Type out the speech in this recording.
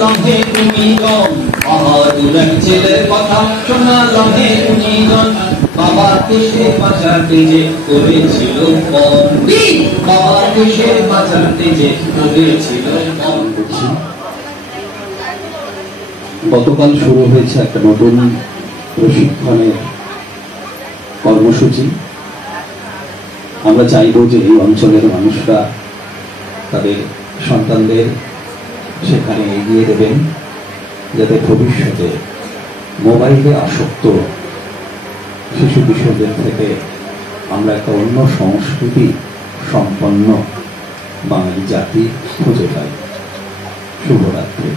লহে গুণীগণ বাহাদুরের ছেলের কথা শোনালাম হে গুণীগণ। বাবা দেশে বাঁচাতে যে করেছিল পণ, বাবা দেশে বাঁচাতে যে করেছিল পণ। গতকাল শুরু হয়েছে একটা নতুন প্রশিক্ষণের কর্মসূচি। আমরা চাইব যে এই অঞ্চলের মানুষরা তাদের সন্তানদের সেখানে এগিয়ে দেবেন, যাতে ভবিষ্যতে মোবাইলে আসক্ত শিশু কিশোরদের থেকে আমরা একটা অন্য সংস্কৃতি সম্পন্ন বাঙালি জাতি খুঁজে পাই। শুভরাত্রি।